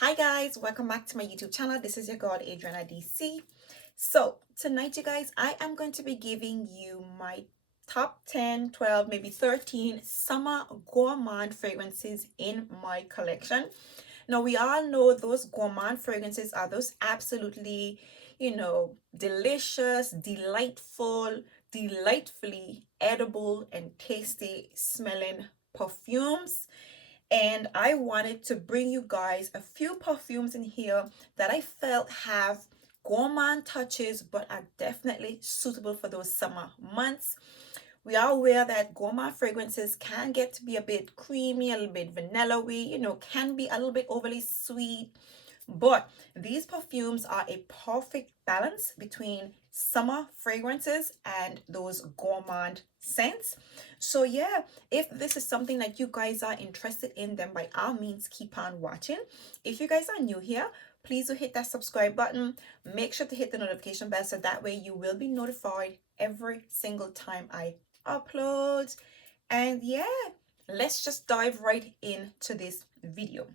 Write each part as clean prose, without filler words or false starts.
Hi guys, welcome back to my YouTube channel. This is your girl AdriennaDC. So tonight you guys, I am going to be giving you my top 10, 12, maybe 13 summer gourmand fragrances in my collection. Now we all know those gourmand fragrances are those absolutely, delicious, delightfully edible and tasty smelling perfumes, and I wanted to bring you guys a few perfumes in here that I felt have gourmand touches but are definitely suitable for those summer months. We are aware that gourmand fragrances can get to be a bit creamy, a little bit vanilla-y, can be a little bit overly sweet, but these perfumes are a perfect balance between summer fragrances and those gourmand scents. So yeah, if this is something that you guys are interested in, then by all means keep on watching. If you guys are new here, please do hit that subscribe button. Make sure to hit the notification bell so that way you will be notified every single time I upload. And yeah, let's just dive right into this video.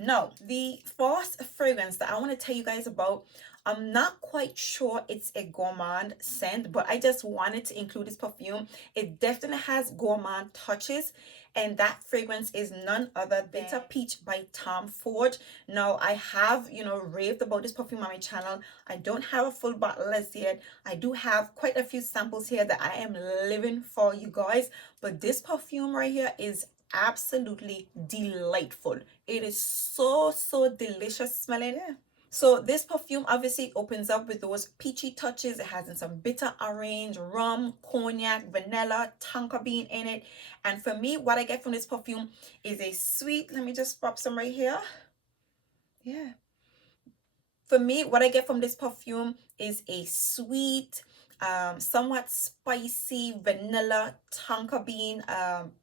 Now, the first fragrance that I want to tell you guys about, I'm not quite sure it's a gourmand scent, but I just wanted to include this perfume. It definitely has gourmand touches, and that fragrance is none other than Bitter Peach by Tom Ford. Now, I have, raved about this perfume on my channel. I don't have a full bottle as yet. I do have quite a few samples here that I am living for you guys, but this perfume right here is absolutely delightful. It is so delicious smelling. Yeah. So this perfume obviously opens up with those peachy touches. It has some bitter orange, rum, cognac, vanilla, tonka bean in it. And for me, what I get from this perfume is a sweet, let me just pop some right here. Yeah. For me, what I get from this perfume is a sweet, somewhat spicy vanilla tonka bean,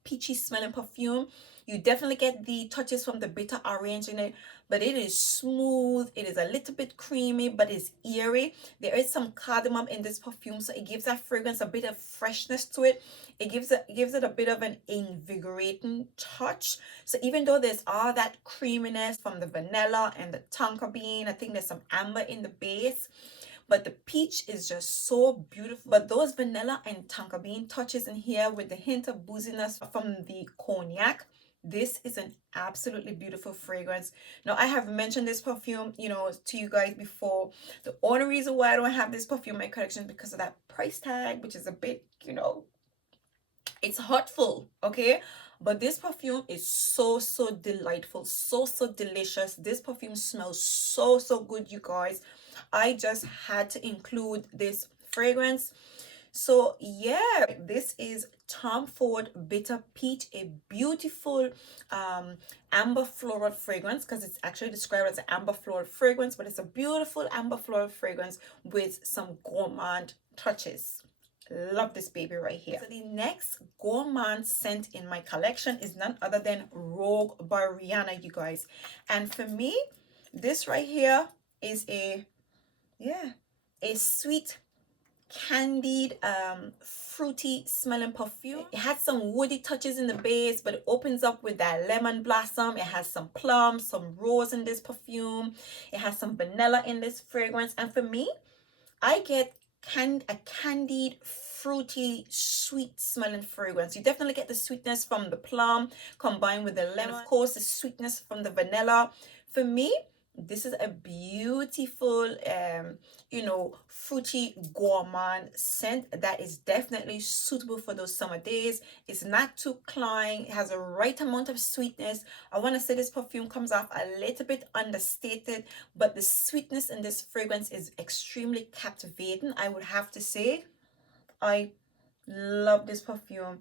peachy smelling perfume. You definitely get the touches from the bitter orange in it, but it is smooth. It is a little bit creamy, but it's eerie. There is some cardamom in this perfume, so it gives that fragrance a bit of freshness to it. It gives it a bit of an invigorating touch. So even though there's all that creaminess from the vanilla and the tonka bean, I think there's some amber in the base, but the peach is just so beautiful. But those vanilla and tonka bean touches in here with the hint of booziness from the cognac, this is an absolutely beautiful fragrance. Now, I have mentioned this perfume, to you guys before. The only reason why I don't have this perfume in my collection is because of that price tag, which is a bit, it's hurtful, okay? But this perfume is so delightful, so delicious. This perfume smells so good, you guys. I just had to include this fragrance. So yeah, this is Tom Ford Bitter Peach, a beautiful amber floral fragrance, because it's actually described as an amber floral fragrance, but it's a beautiful amber floral fragrance with some gourmand touches. Love this baby right here. So the next gourmand scent in my collection is none other than Rogue by Rihana, you guys. And for me, this right here is a sweet, candied, fruity smelling perfume. It has some woody touches in the base, but it opens up with that lemon blossom. It has some plum, some rose in this perfume. It has some vanilla in this fragrance. And for me, I get a candied, fruity, sweet smelling fragrance. You definitely get the sweetness from the plum combined with the lemon, of course the sweetness from the vanilla. For me, this is a beautiful fruity gourmand scent that is definitely suitable for those summer days. It's not too cloying. It has the right amount of sweetness. I want to say this perfume comes off a little bit understated, but the sweetness in this fragrance is extremely captivating. I would have to say I love this perfume.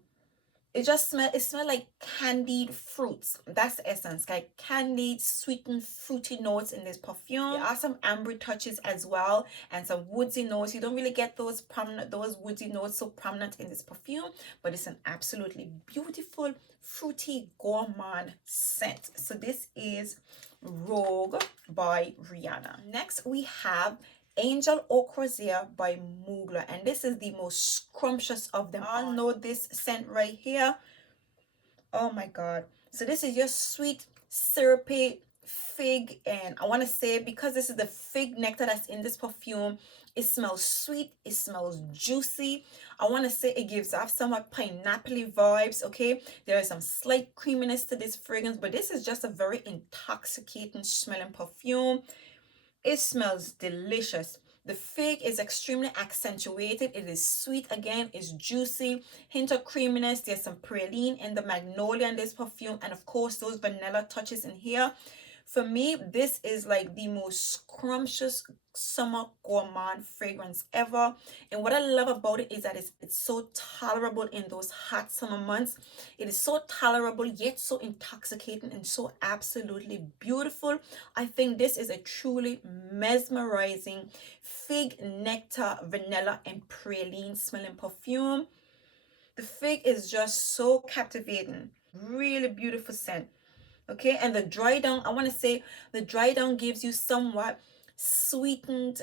It smells like candied fruits. That's the essence, like candied, sweetened, fruity notes in this perfume. There are some amber touches as well and some woodsy notes. You don't really get those woodsy notes so prominent in this perfume, but it's an absolutely beautiful, fruity, gourmand scent. So this is Rogue by Rihana. Next, we have Angel Eau Crossiere by Mugler, and this is the most scrumptious of them all. Know this scent right here. Oh my god. So this is your sweet, syrupy, fig, and I want to say, because this is the fig nectar that's in this perfume, it smells sweet, it smells juicy. I want to say it gives off somewhat pineapple vibes. Okay, there is some slight creaminess to this fragrance, but this is just a very intoxicating smelling perfume. It smells delicious. The fig is extremely accentuated. It is sweet again, it's juicy, hint of creaminess. There's some praline in the magnolia in this perfume, and of course those vanilla touches in here. For me, this is like the most scrumptious summer gourmand fragrance ever. And what I love about it is that it's so tolerable in those hot summer months. It is so tolerable, yet so intoxicating and so absolutely beautiful. I think this is a truly mesmerizing fig, nectar, vanilla, and praline smelling perfume. The fig is just so captivating. Really beautiful scent. Okay, and the dry down, I want to say the dry down gives you somewhat sweetened,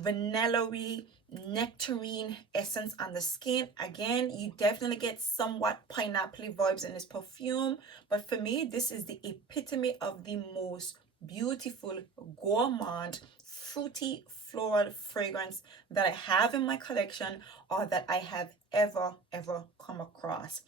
vanilla-y, nectarine essence on the skin. Again, you definitely get somewhat pineapple vibes in this perfume, but for me, this is the epitome of the most beautiful gourmand fruity floral fragrance that I have in my collection, or that I have ever come across.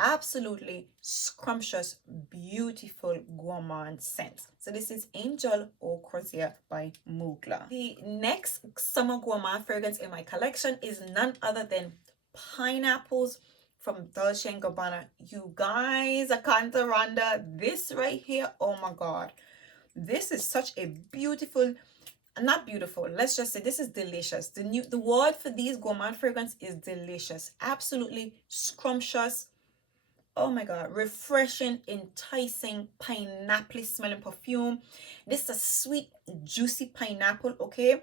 Absolutely scrumptious, beautiful gourmand scent. So this is Angel Eau Crossiere by Mugler. The next summer gourmand fragrance in my collection is none other than Pineapples from Dolce & Gabbana. You guys, I can't randa this right here. Oh my god, this is such a beautiful, not beautiful, let's just say this is delicious. The word for these gourmand fragrance is delicious. Absolutely scrumptious. Oh my god, refreshing, enticing, pineapple smelling perfume. This is a sweet, juicy pineapple. Okay,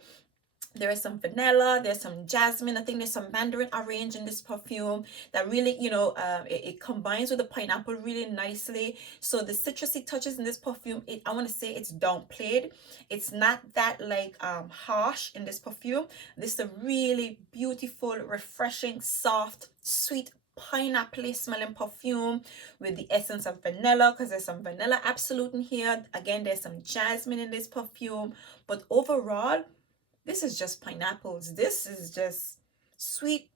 there is some vanilla, there's some jasmine, I think there's some mandarin orange in this perfume that really, it combines with the pineapple really nicely. So the citrusy touches in this perfume, I want to say it's downplayed. It's not that like harsh in this perfume. This is a really beautiful, refreshing, soft, sweet pineapple smelling perfume with the essence of vanilla, because there's some vanilla absolute in here. Again, there's some jasmine in this perfume, but overall this is just pineapples. This is just sweet,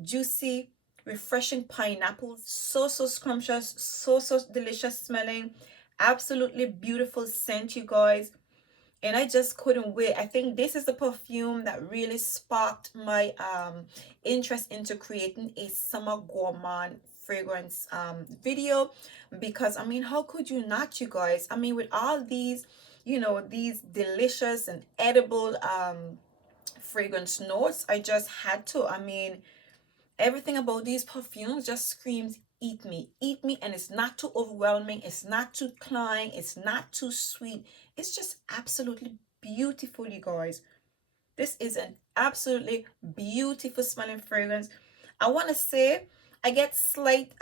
juicy, refreshing pineapples. So scrumptious, so delicious smelling. Absolutely beautiful scent, you guys. And I just couldn't wait. I think this is the perfume that really sparked my interest into creating a summer gourmand fragrance video, because I mean, how could you not, you guys? I mean, with all these, these delicious and edible fragrance notes, I just had to. I mean, everything about these perfumes just screams eat me, and it's not too overwhelming, it's not too cloying, it's not too sweet. It's just absolutely beautiful, you guys. This is an absolutely beautiful smelling fragrance. I want to say I get slight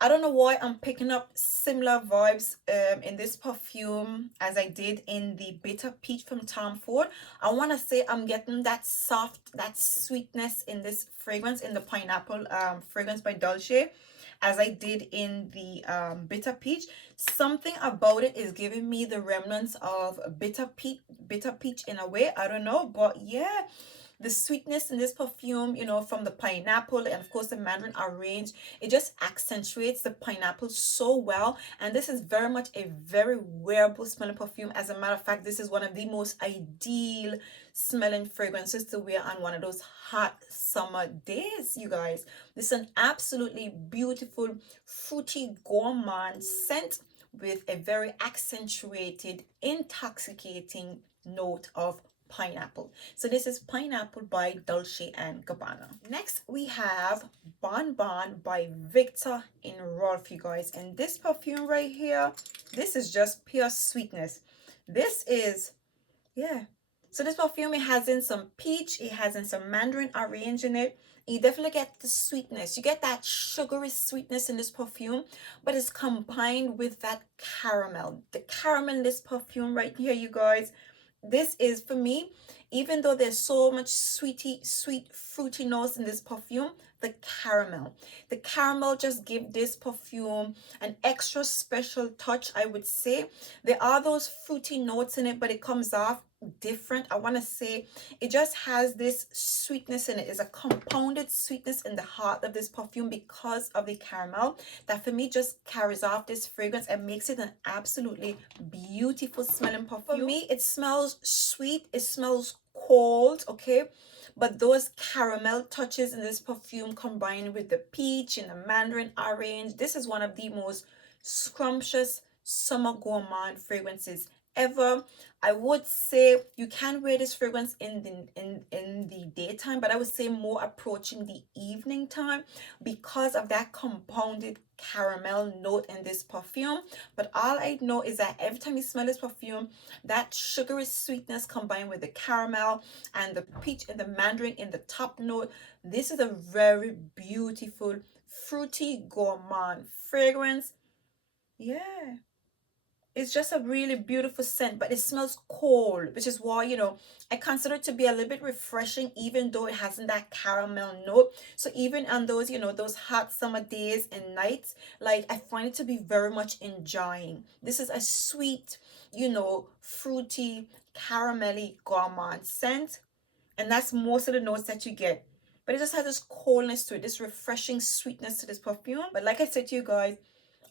I don't know why I'm picking up similar vibes in this perfume as I did in the Bitter Peach from Tom Ford. I want to say I'm getting that soft, that sweetness in this fragrance, in the pineapple fragrance by Dolce, as I did in the Bitter Peach. Something about it is giving me the remnants of Bitter Peach in a way. I don't know, but yeah, the sweetness in this perfume, from the pineapple and of course the mandarin orange, it just accentuates the pineapple so well. And this is very much a very wearable smelling perfume. As a matter of fact, this is one of the most ideal smelling fragrances to wear on one of those hot summer days, you guys. This is an absolutely beautiful fruity gourmand scent with a very accentuated, intoxicating note of pineapple. So this is Pineapple by Dolce & Gabbana. Next we have BonBon by Viktor Rolf, you guys. And this perfume right here, this is just pure sweetness. This is, yeah. So this perfume, it has in some peach, it has in some mandarin orange in it. You definitely get the sweetness. You get that sugary sweetness in this perfume, but it's combined with that caramel. The caramel in this perfume right here, you guys, this is, for me, even though there's so much sweet fruity notes in this perfume, the caramel. The caramel just give this perfume an extra special touch, I would say. There are those fruity notes in it, but it comes off different. I want to say it just has this sweetness in it. It's a compounded sweetness in the heart of this perfume because of the caramel that for me just carries off this fragrance and makes it an absolutely beautiful smelling perfume. For me, it smells sweet, it smells cold, okay, but those caramel touches in this perfume combined with the peach and the mandarin orange, this is one of the most scrumptious summer gourmand fragrances ever. I would say you can wear this fragrance in the daytime, but I would say more approaching the evening time because of that compounded caramel note in this perfume. But all I know is that every time you smell this perfume, that sugary sweetness combined with the caramel and the peach and the mandarin in the top note, this is a very beautiful fruity gourmand fragrance. Yeah, it's just a really beautiful scent, but it smells cold, which is why, you know, I consider it to be a little bit refreshing, even though it hasn't that caramel note. So even on those, you know, those hot summer days and nights, like, I find it to be very much enjoying. This is a sweet, you know, fruity, caramelly gourmand scent, and that's most of the notes that you get. But it just has this coldness to it, this refreshing sweetness to this perfume. But like I said to you guys,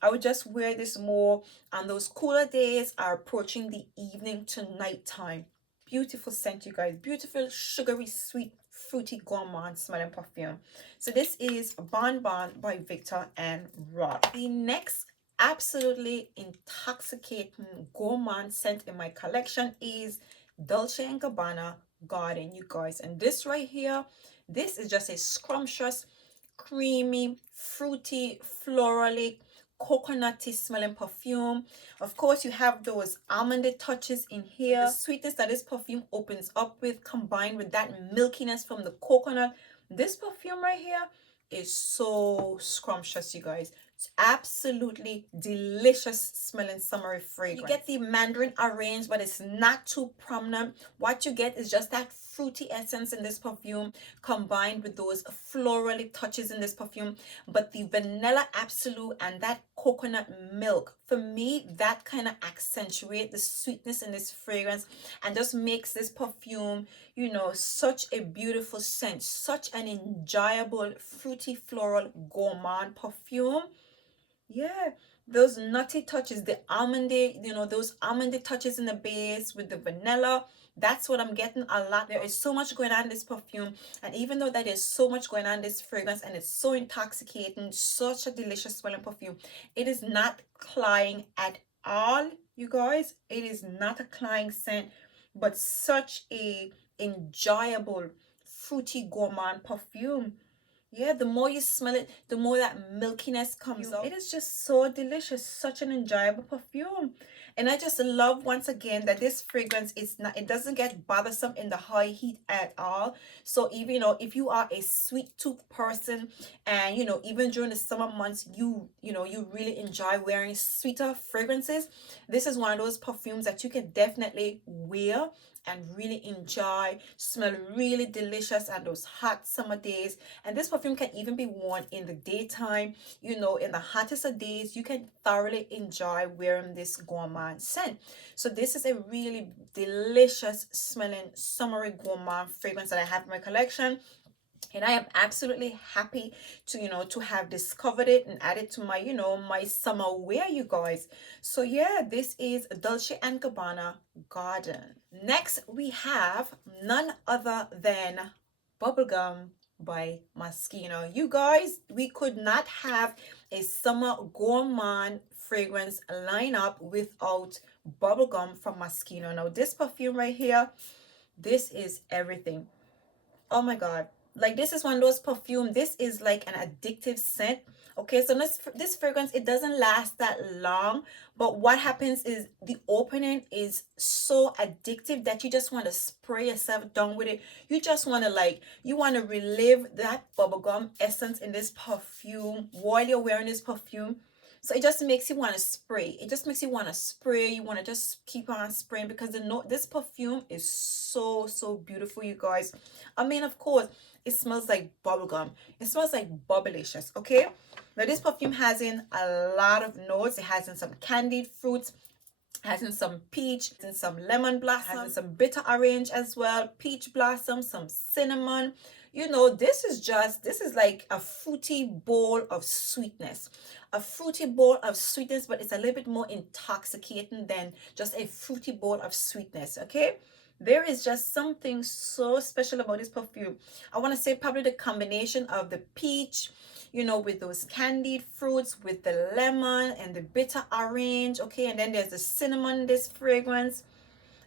I would just wear this more on those cooler days are approaching the evening to nighttime. Beautiful scent, you guys. Beautiful, sugary, sweet, fruity, gourmand smelling perfume. So this is BonBon by Viktor and Rolf. The next absolutely intoxicating gourmand scent in my collection is Dolce & Gabbana Garden, you guys. And this right here, this is just a scrumptious, creamy, fruity, florally, coconutty smelling perfume. Of course, you have those almond touches in here. The sweetness that this perfume opens up with, combined with that milkiness from the coconut. This perfume right here is so scrumptious, you guys. It's absolutely delicious smelling summery fragrance. You get the mandarin orange, but it's not too prominent. What you get is just that fruity essence in this perfume combined with those florally touches in this perfume. But the vanilla absolute and that coconut milk, for me, that kind of accentuate the sweetness in this fragrance and just makes this perfume, you know, such a beautiful scent, such an enjoyable fruity floral gourmand perfume. Yeah, those nutty touches, the almondy, you know, those almondy touches in the base with the vanilla, that's what I'm getting a lot. There is so much going on in this perfume, and even though that is so much going on in this fragrance and it's so intoxicating, such a delicious smelling perfume, it is not cloying at all, you guys. It is not a cloying scent, but such a enjoyable fruity gourmand perfume. Yeah, the more you smell it, the more that milkiness comes out. It is just so delicious, such an enjoyable perfume. And I just love once again that this fragrance is not, it doesn't get bothersome in the high heat at all. So even, you know, if you are a sweet tooth person and, you know, even during the summer months, you know, you really enjoy wearing sweeter fragrances, this is one of those perfumes that you can definitely wear and really enjoy, smell really delicious on those hot summer days. And this perfume can even be worn in the daytime. You know, in the hottest of days, you can thoroughly enjoy wearing this gourmand scent. So this is a really delicious smelling summery gourmand fragrance that I have in my collection. And I am absolutely happy to, you know, to have discovered it and added to my, you know, my summer wear, you guys. So yeah, this is Dolce & Gabbana Garden. Next, we have none other than Bubblegum by Moschino. You guys, we could not have a summer gourmand fragrance lineup without Bubblegum from Moschino. Now, this perfume right here, this is everything. Oh my God. Like, this is one of those perfume, this is like an addictive scent. Okay, so this fragrance, it doesn't last that long, but what happens is the opening is so addictive that you just want to spray yourself down with it. You just want to, like, you want to relive that bubblegum essence in this perfume while you're wearing this perfume. So it just makes you want to spray. It just makes you want to spray. You want to just keep on spraying because the note, this perfume is so beautiful, you guys. I mean, of course, it smells like bubblegum. It smells like bubblicious, okay? Now this perfume has in a lot of notes. It has in some candied fruits, has in some peach, and some lemon blossom, has in some bitter orange as well, peach blossom, some cinnamon. You know, this is like a fruity bowl of sweetness. A fruity bowl of sweetness, but it's a little bit more intoxicating than just a fruity bowl of sweetness, okay? There is just something so special about this perfume. I want to say probably the combination of the peach, you know, with those candied fruits, with the lemon and the bitter orange, okay, and then there's the cinnamon, this fragrance.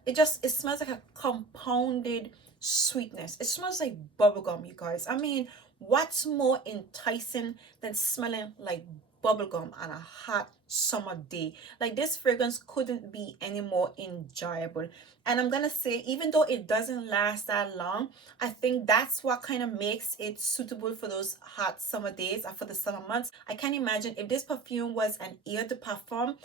It smells like a compounded sweetness. It smells like bubblegum, you guys. I mean, what's more enticing than smelling like bubblegum on a hot summer day? Like, this fragrance couldn't be any more enjoyable. And I'm gonna say, even though it doesn't last that long, I think that's what kind of makes it suitable for those hot summer days or for the summer months. I can imagine if this perfume was an eau de parfum,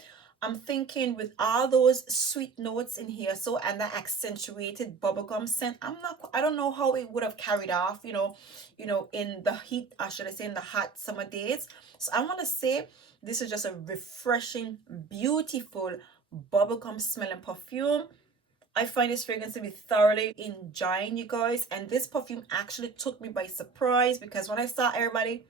I'm thinking with all those sweet notes in here, so, and that accentuated bubblegum scent, I don't know how it would have carried off, in the heat, or should I say in the hot summer days. So I want to say this is just a refreshing, beautiful bubblegum smelling perfume. I find this fragrance to be thoroughly enjoying, you guys, and this perfume actually took me by surprise because when I saw everybody,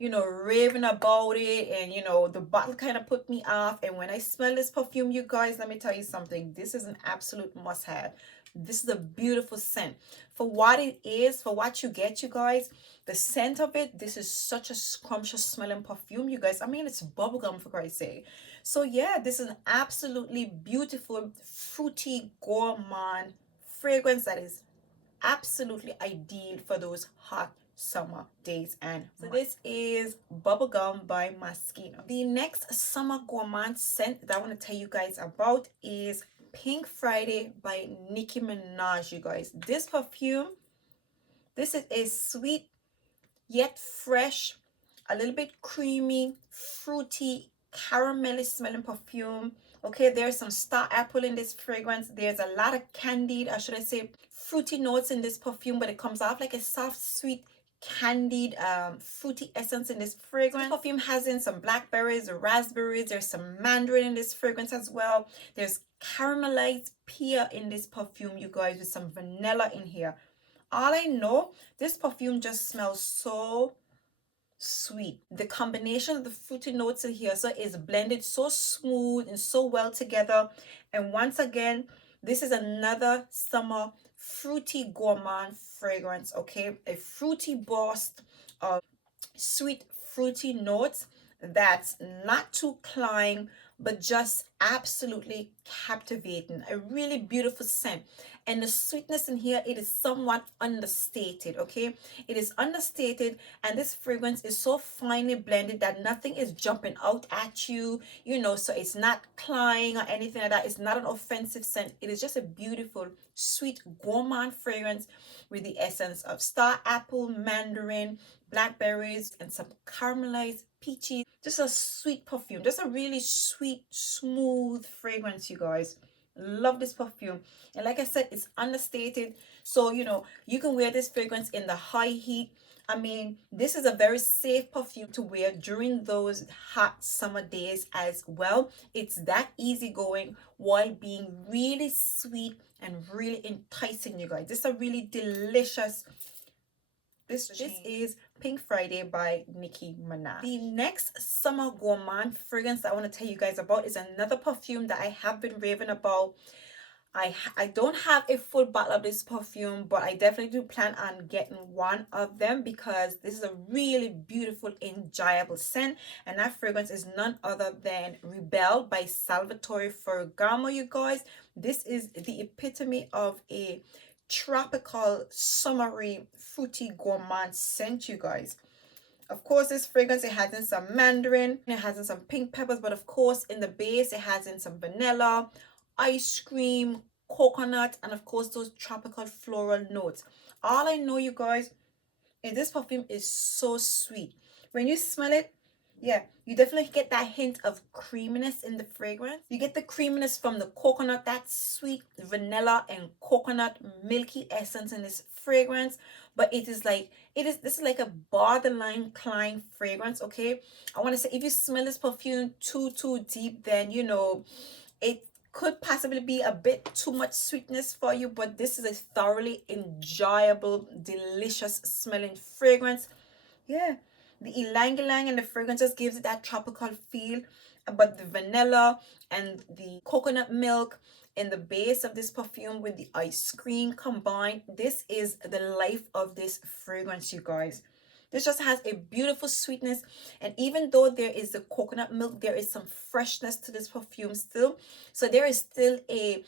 raving about it, and the bottle kind of put me off. And when I smell this perfume, you guys, let me tell you something. This is an absolute must-have. This is a beautiful scent. For what it is, for what you get, you guys, the scent of it, this is such a scrumptious smelling perfume, you guys. I mean, it's bubblegum, for Christ's sake. So yeah, this is an absolutely beautiful, fruity, gourmand fragrance that is absolutely ideal for those hot summer days. And so this is Bubblegum by Moschino. The next summer gourmand scent that I want to tell you guys about is Pink Friday by Nicki Minaj, you guys. This perfume, this is a sweet yet fresh, a little bit creamy, fruity, caramelly smelling perfume. Okay, there's some star apple in this fragrance. There's a lot of candied, or should I say fruity notes in this perfume, but it comes off like a soft, sweet, candied, fruity essence in this fragrance. This perfume has in some blackberries, raspberries. There's some mandarin in this fragrance as well. There's caramelized pear in this perfume, you guys, with some vanilla in here. All I know, this perfume just smells so sweet. The combination of the fruity notes in here so is blended so smooth and so well together. And once again, this is another summer fruity gourmand fragrance, okay? A fruity burst of sweet fruity notes that's not too cloying, but just absolutely captivating. A really beautiful scent. And the sweetness in here, it is somewhat understated, okay? It is understated, and this fragrance is so finely blended that nothing is jumping out at you, so it's not cloying or anything like that. It's not an offensive scent. It is just a beautiful, sweet, gourmand fragrance with the essence of star apple, mandarin, blackberries, and some caramelized peachy. Just a sweet perfume, just a really sweet, smooth fragrance, you guys. Love this perfume. And like I said, it's understated, so you can wear this fragrance in the high heat. I mean, this is a very safe perfume to wear during those hot summer days as well. It's that easygoing while being really sweet and really enticing, you guys. This is a really delicious. This is Pink Friday by Nicki Minaj. The next summer gourmand fragrance that I want to tell you guys about is another perfume that I have been raving about. I don't have a full bottle of this perfume, but I definitely do plan on getting one of them because this is a really beautiful, enjoyable scent. And that fragrance is none other than Ribelle by Salvatore Ferraramo, you guys. This is the epitome of a tropical, summery, fruity, gourmand scent, you guys. Of course, this fragrance, it has in some mandarin, it has in some pink peppers, but of course, in the base, it has in some vanilla, ice cream, coconut, and of course, those tropical floral notes. All I know, you guys, is this perfume is so sweet. When you smell it, Yeah, you definitely get that hint of creaminess in the fragrance. You get the creaminess from the coconut, that sweet vanilla and coconut milky essence in this fragrance. But it is like, this is like a borderline climb fragrance, okay? I want to say if you smell this perfume too deep, then you know it could possibly be a bit too much sweetness for you, but this is a thoroughly enjoyable, delicious smelling fragrance. Yeah, the ylang ylang and the fragrance just gives it that tropical feel, but the vanilla and the coconut milk in the base of this perfume with the ice cream combined, this is the life of this fragrance, you guys. This just has a beautiful sweetness, and even though there is the coconut milk, there is some freshness to this perfume still. So there is still a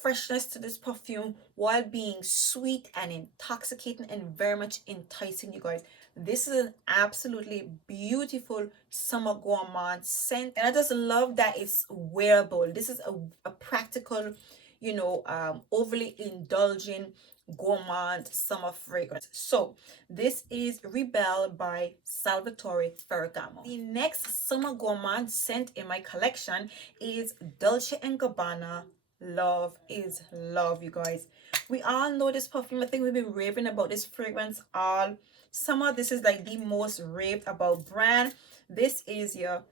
freshness to this perfume while being sweet and intoxicating and very much enticing, you guys. This is an absolutely beautiful summer gourmand scent, and I just love that it's wearable. This is a practical, you know, overly indulgent gourmand summer fragrance. So this is Ribelle by Salvatore Ferraramo. The next summer gourmand scent in my collection is Dolce & Gabbana Love Is Love, you guys. We all know this perfume. I think we've been raving about this fragrance all summer. This is like the most raved about brand. This is your,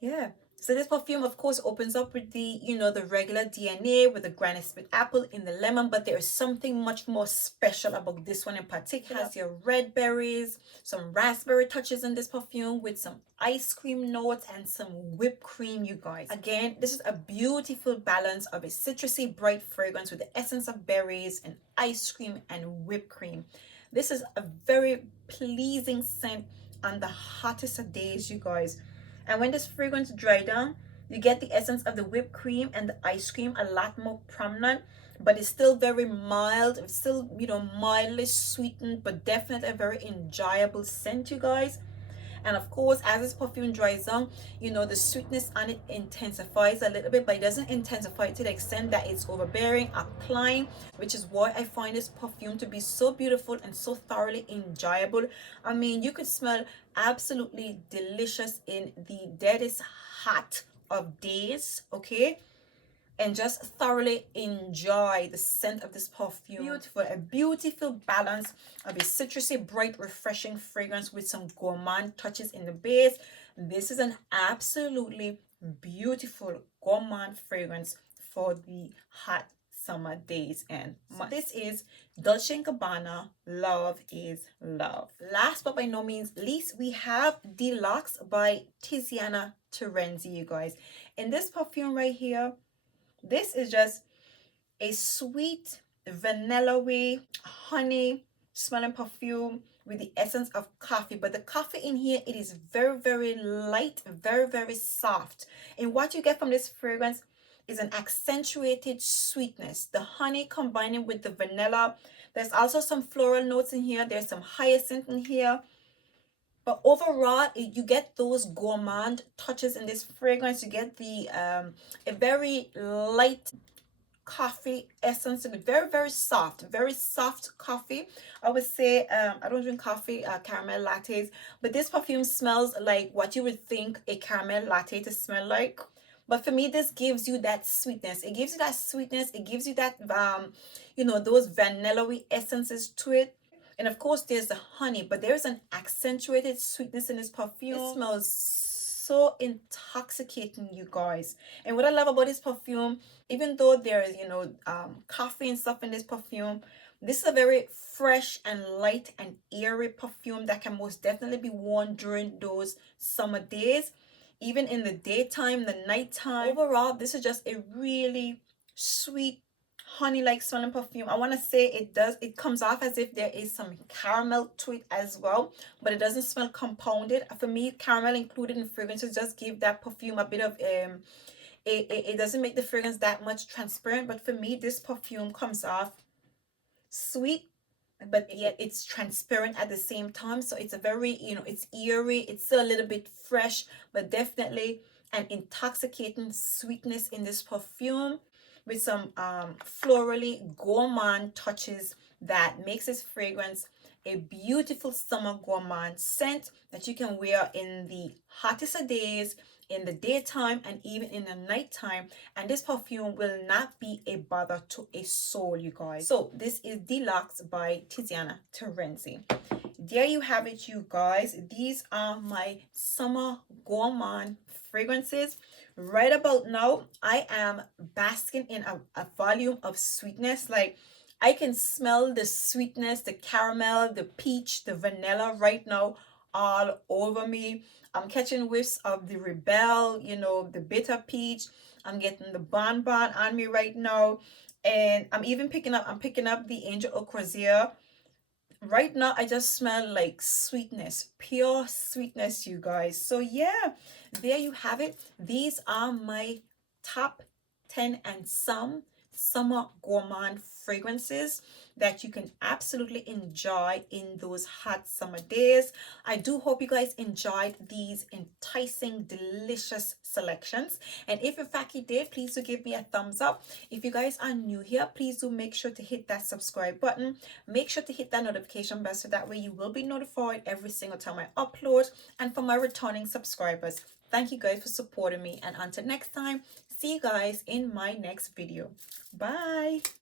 yeah. So this perfume, of course, opens up with the, you know, the regular DNA with the granny smith apple in the lemon, but there is something much more special about this one in particular. It has your red berries, some raspberry touches in this perfume with some ice cream notes and some whipped cream, you guys. Again, this is a beautiful balance of a citrusy bright fragrance with the essence of berries and ice cream and whipped cream. This is a very pleasing scent on the hottest of days, you guys. And when this fragrance dry down, you get the essence of the whipped cream and the ice cream a lot more prominent, but it's still very mild. It's still, you know, mildly sweetened, but definitely a very enjoyable scent, you guys. And of course, as this perfume dries down, you know, the sweetness on it intensifies a little bit, but it doesn't intensify to the extent that it's overbearing or climb, which is why I find this perfume to be so beautiful and so thoroughly enjoyable. I mean, you could smell absolutely delicious in the deadest hot of days, okay? And just thoroughly enjoy the scent of this perfume. Beautiful, a beautiful balance of a citrusy, bright, refreshing fragrance with some gourmand touches in the base. This is an absolutely beautiful gourmand fragrance for the hot summer days and months. So this is Dolce & Gabbana Love Is Love. Last but by no means least, we have Delox by Tiziana Terenzi, you guys. In this perfume right here, this is just a sweet vanilla-y, honey smelling perfume with the essence of coffee. But the coffee in here, it is very, very light, very, very soft. And what you get from this fragrance is an accentuated sweetness. The honey combining with the vanilla. There's also some floral notes in here. There's some hyacinth in here. But overall, you get those gourmand touches in this fragrance. You get the a very light coffee essence, and very very soft coffee. I would say I don't drink coffee, caramel lattes, but this perfume smells like what you would think a caramel latte to smell like. But for me, this gives you that sweetness. It gives you that sweetness. It gives you that you know, those vanilla-y essences to it. And of course, there's the honey, but there's an accentuated sweetness in this perfume. It smells so intoxicating, you guys. And what I love about this perfume, even though there's, you know, coffee and stuff in this perfume, this is a very fresh and light and airy perfume that can most definitely be worn during those summer days, even in the daytime, the nighttime. Overall, this is just a really sweet, honey-like smelling perfume. I want to say it comes off as if there is some caramel to it as well, but it doesn't smell compounded. For me, caramel included in fragrances just give that perfume a bit of it doesn't make the fragrance that much transparent. But for me, this perfume comes off sweet, but yet it's transparent at the same time. So it's a very, you know, it's eerie, it's still a little bit fresh, but definitely an intoxicating sweetness in this perfume with some florally gourmand touches that makes this fragrance a beautiful summer gourmand scent that you can wear in the hottest of days, in the daytime, and even in the nighttime. And this perfume will not be a bother to a soul, you guys. So this is Delox by Tiziana Terenzi. There you have it, you guys. These are my summer gourmand fragrances. Right about now, I am basking in a volume of sweetness. Like, I can smell the sweetness, the caramel, the peach, the vanilla right now all over me. I'm catching whiffs of the Ribelle, you know, the bitter peach. I'm getting the BonBon on me right now. And I'm even picking up the Angel Eau Crossiere. Right now, I just smell like sweetness, pure sweetness, you guys. So yeah, there you have it. These are my top 10 and some summer gourmand fragrances that you can absolutely enjoy in those hot summer days. I do hope you guys enjoyed these enticing, delicious selections. And if in fact you did, please do give me a thumbs up. If you guys are new here, please do make sure to hit that subscribe button. Make sure to hit that notification bell so that way you will be notified every single time I upload. And for my returning subscribers, thank you guys for supporting me. And until next time, see you guys in my next video. Bye.